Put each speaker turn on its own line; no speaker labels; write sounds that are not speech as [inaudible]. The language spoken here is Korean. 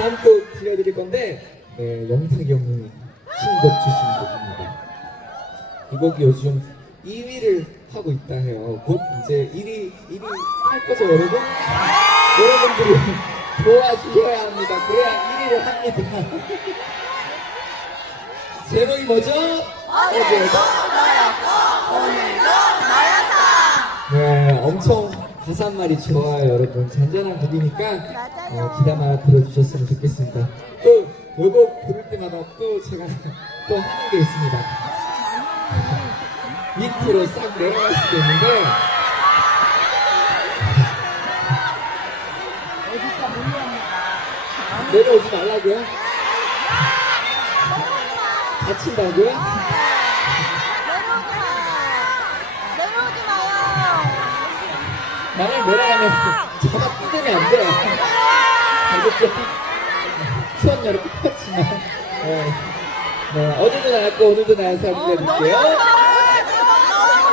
다음 곡 들려드릴 건데 네, 영탁이 형이 신곡 주신 곡입니다. 이 곡이 요즘 2위를 하고 있다 해요. 곧 이제 1위 1위 할 거죠, 여러분? 여러분들이 [laughs] 도와주셔야 합니다. 그래야 1위를 합니다. 제목이 뭐죠? 어제도 네, 엄청 한 말이 좋아요, 여러분. 잔잔한 곡이니까 어, 기다만 들어주셨으면 좋겠습니다. 또 요곡 부를 때마다 또 제가 [laughs] 또 하는 게 있습니다. 밑으로 싹 내려갈 수도 있는데 [laughs] 내려오지 말라고요?
다친다고요?
만약 내려가면 잡아 뜯으면 안 돼요. 알겠죠? 수원 여러 똑같지만. 네. 네, 어제도 나왔고 오늘도 나와서
어, 너무
알려드릴게요.
좋아.